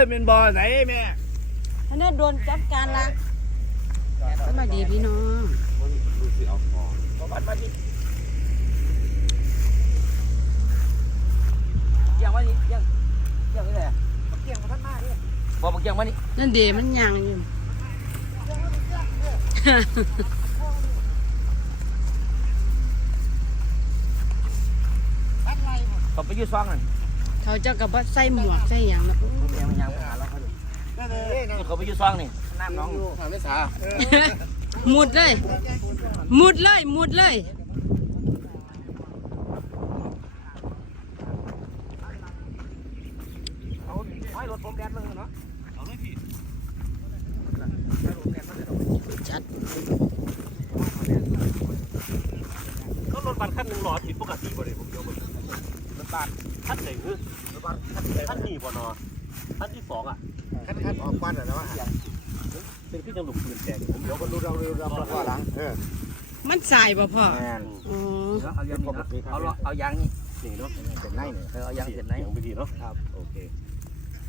อเป็นบ่อไหนแม่ท่านได้โดนจัดการละสวัสดีพี่น้องดูสิเอาออกบ่บัดมาดิเกี่ยงมานี่เกี่ยงเกี่ยงนี่แหละเกี่ยงมาท่านมาดิบ่บ่เกี่ยงมานี่นั่นเดมันยังอยู่เขาไปยืดซองนั่น เขาเจ้ากับว่าใส่หมวกใส่หยังนะแม่มันยังหาเราเขาดินี่เขาไปยืดซองนี่น้ำน้องทางไม่สามุดเลยมุดเลยมุดเลยเอาให้รถผมแดนมึงเนาะเอาเลยพี่จัดเขารถบัสคันหนึ่งรอผิดปกติบ่เลยผมยกมือรถบัส คันไหนคือรถบัสคันใหญ่คันนี้บ่นอคันที่สองอะคันคันออกควันเหรอวะเป็นที่จังหลุมปืนแตกผมเดี๋ยวคนดูเราดูเราข้อหลังเออมันสายบ่พ่อแม่นอ๋อเอายางนี่เอาเอายางนี่นี่เนาะเป็นไนเนี่ยเออเอายางเป็นไนอย่างไปทีเนาะครับโอเค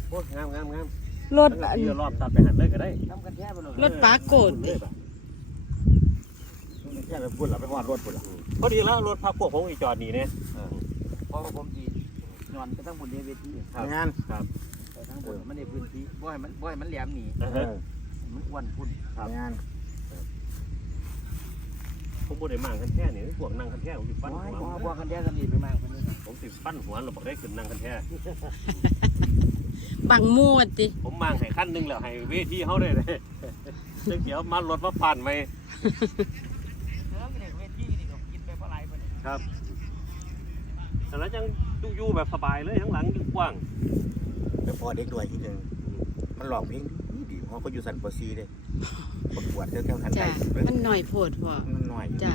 โอ้งามงามงามรถอันเดี๋ยวรอบตัดไปหันเลยก็ได้ทำกันแค่บนรถปลาโกดดิแค่ไปพูดหรอไปหอดรถพูดหรอพอดีแล้วรถพักพวกผมอีจอดนี่เนี่ยเพราะว่าผมจี นอนไปทั้งบนเวทีครับงานครับไปทั้งบนมันในพื้นที่บ่อยมันบ่อยมันแหลมหนีเออมันอ้วนพุ่นงานผมบ่ได้มั่งคันแท้นี่พวกนั่งคันแท้ผมสิฟันบ่อยหัวบ่บ่กันแดกันดีไปมากคนนี้ผมสิฟันหัวเราบอกได้ขึ้นนั่งคันแท้บังมูดติผมมั่งให้ขั้นหนึงแล้วให้เวทีเฮาได้เลยจังเดี๋ยวมารถมาผ่านไหมเออเป็นเวทีนี่ก็กินไปเพราะไรไปครับ แต่แล้วยังอยู่ๆแบบสบายเลยข้างหลังกว้างไปพอเด็กด้วยอีกหนึ่งมันร้องเพลงดีดีเพราะเขาอยู่สันปอซีเลยประกวดเท่าๆทันจ้ะใดมันหน่อยโพดพ่อมันหน่อยจ้ะ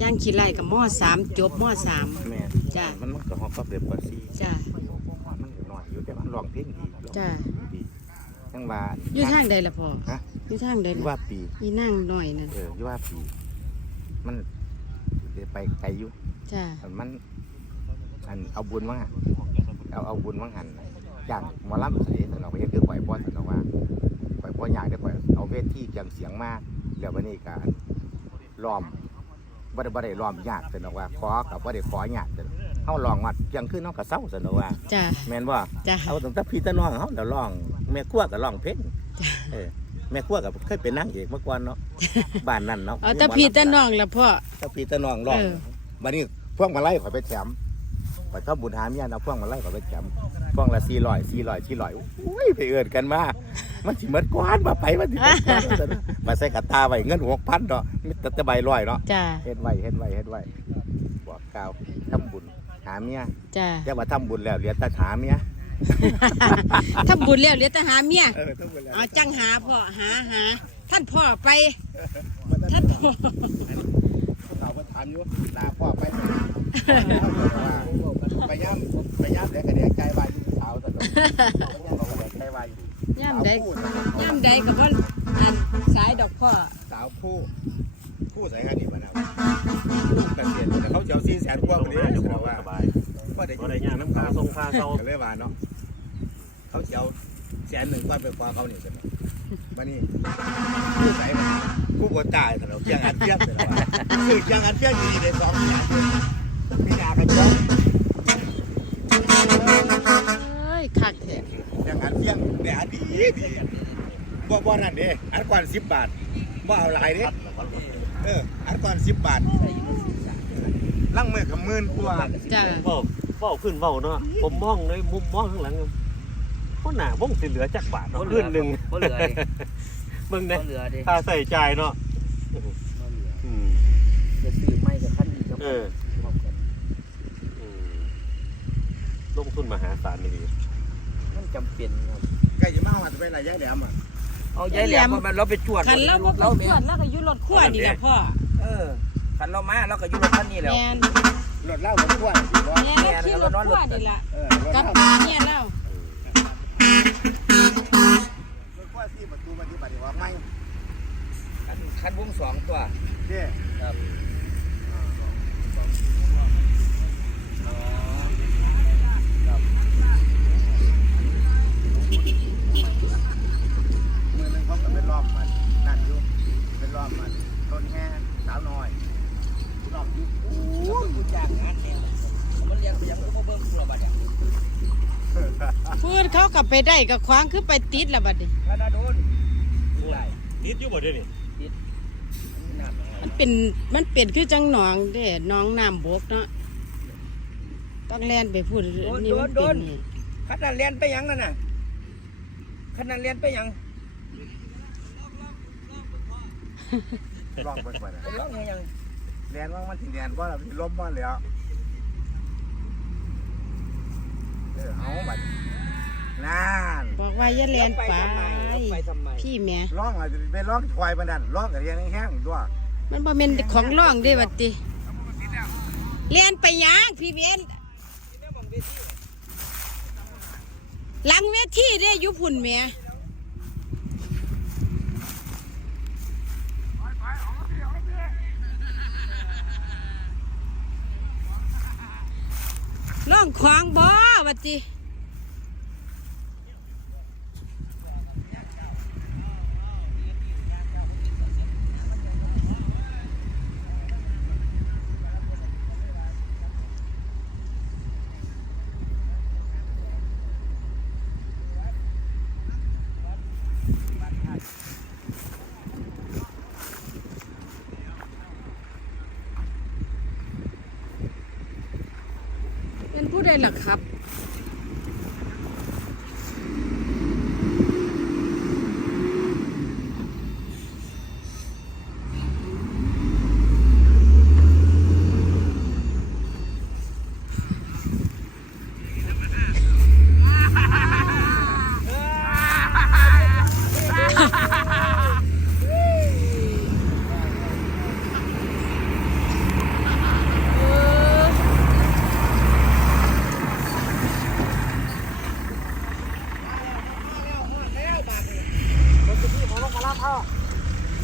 ย่างขี้ไล่กับหม้อสามจบหม้อสาม แม่จ้ะ มันมันก็ฮอกกับเด็กปอซีจ้ะมันหน่อยอยู่แต่มันร้องเพลงดีร้องจ้ะดีทั้งว่าอยู่ทางใดล่ะพ่อฮะ อยู่ทางใดอยู่ล่ะว่าปี อีนั่งหน่อยนั่นเอออยู่ว่าปี มันเดี๋ยวไปไกลอยู่จ้ะอันมัน อันเอาบุญมั้งหันเอาเอาบุญมั้งหันอย่างหมอลำใส่แต่เราไปเฮ็ดคือปล่อยพ่อแต่เราว่าปล่อยพ่ออยากได้ปล่อยเอาเวทีเกียงเสียงมาแล้ววันนี้ก็ล้อมบ่ได้บ่ได้ล้อมยากแต่เราว่าขอกับบ่ได้ขอยากแต่เฮาลองวัดเพียงคืนเฮาก็เศร้าแต่เราว่าจ้ะแม่นบ่จ้ะเอาตั้งแต่พี่ตะน้องเฮาเดี๋ยวร้องแม่ครัวก็ร้องเพลงจ้ะเออแม่ครัวก็เคยเป็นนางเอกเมื่อก่อนเนาะบ้านนั้นเนาะเอาแต่พี่แต่น้องล่ะพ่อตะพี่ตะน้องร้องเออบัดนี้พวงมาลัยข่อยไปแถม ข่อยชอบบุญหาเมียเอาพวงมาลัยข่อยไปแถมพวงละ400 400 400อุ้ยไปเอิ้นกันมามันสิหมดกวานมาไปมันสิหมดกวานว่าซั่นนะมาใส่กระตาไว้เงิน6,000เนาะมีแต่แต่ใบร้อยเนาะจ้ะเฮ็ดไว้เฮ็ดไว้เฮ็ดไว้บอกกล่าวทำบุญหาเมียจ้ะแต่ว่าทำบุญแล้วเหลือแต่หาเมียถ้าบุญแล้วเหลือแต่หาเมียเออทำบุญแล้วเอาจังหาพ่อหาหาท่านพ่อไปท่านพ่อเขาก็ถามอยู่ลาพ่อไปไปย่ำไปย่ำเดี๋ยวกระเดียกใจวายอยู่สาวตลอดบอกว่าเดี๋ยวใจวายอยู่ย่ำใดย่ำใดกับว่าอันสายดอกพ่อสาวผู้ผู้ใส่กันนี่มาแล้วลูกกันเสียนเขาจะเอาซีแสนกว่าตรไปงเลนั้ยนจะเขาบอกว่าสบายว่าได้บ่ได้ยางน้ำคาทรงคาเซากันเลยว่าเนาะเขาจะเอาแสนหนึ่งก้อนไปคว้าเขานี่ใช่ไหม มานี่ผู้ใส่มาผู้บนตายแต่เราเชียงอันเชียงแต่เราคือเชียงอันเชียงดีเลยสองอย่างมีนากันจ้องเอ้ยคักแท้อย่างอันเที่ยงเนี่ยอันดีดีบ่บ่นั่นเด้อันก่อนสิบบาทบ่เอาหลายเด้เอออันก่อนสิบบาทลังมือกับหมื่นกว่าจ้ะเว้าเว้าขึ้นเว้าเนาะผมมองในมุมมองข้างหลัง ก็หน้าวงสิเหลือจักบาทเนาะขึ้นหนึ่งบ่เหลือดิมึงบ่เนี่ยเหลือดิค่าใส่จ่ายเนาะบ่เหลืออืมจะซื้อไม่จะขั้นดีก็เออพร้อมกันอืมลงทุนมหาศาลนี่ดีมันจำเป็นครับใกล้จะมาวัดไปไรยายแหลมอะเอายายแหลมมันเราไปจวดคันเราบ่ไปขวดแล้วก็อยู่รถขวดนี่แหละพ่อเออคันเรามาเราก็อยู่รถคันนี้แล้วแม่นรถเล่าเหมือนกว่าสิบ่แม่นแล้วขี่รถขวดนี่ล่ะเออรถกับเล่า เนี่ยเรา รถกว่าที่ประตูปฏิบัติว่าไม่คันคันวงสองตัวเด้ครับ ก็ไปได้ก็ขวางคือไปติดละบัดนี้ธนาโดนได้นิดอยู่บ่เดี๋ยวนี้น้ำอะไรมันเป็นมันเป็นคือจังหนองเด้หนองน้ำบกเนาะต้องแล่นไปพูดนี่มันเป็นนี่ขนาดเรียนไปยังนั่นน่ะขนาดเรียนไปยังลองเบิ่งไปนะไปร้องยังยังเรียนว่ามันสิเรียนว่าเราสิล้มมาแล้วเออเอาบัดนั่นบอก ว่าอย่าแล่นไปทำไมไปทำไมพี่แม่ร้องอะไรไปร้องควายปานนั้นร้องกับเรียนแห้งๆด้วยมันบ่แม่นของร่องเด้บัดติแล่นไปหยังพี่เบนหลังเวทีเด้อยู่พุ่นแหม่ล่องขวางบ่บัดติ เป็นผู้ใดล่ะครับ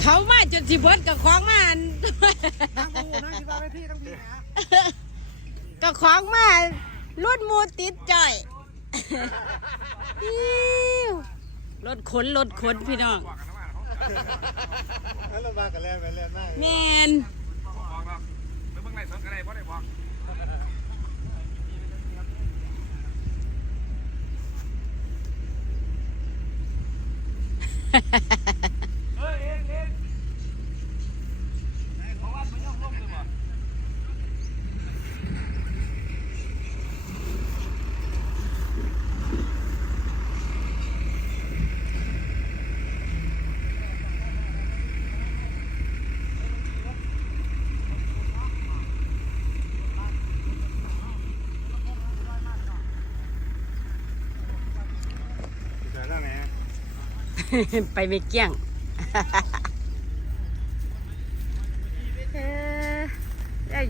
เขามา จนสิเบิดกับของมาอันกับของมารุ่นหมูติดจ่อยอิ๊วรถขนรถขนพี่น้องแล้วมากันแล้วไปแล้วมาแมนเจอแล้วไง ไปไม่เกี้ยง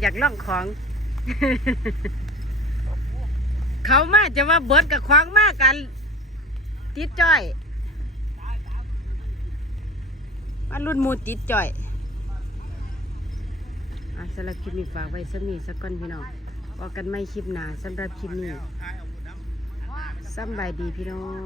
อยากล่องของ เขามาจะว่าเบิดกับของมากกัน ติดจ้อย มารุ่นมูติดจ่อยอะสำหรับคลิปนี้ฝากไว้สักนีสักก้อนพี่น้องบอกกันไม่คลิปหนาสำหรับคลิปนี้สบายดีพี่น้อง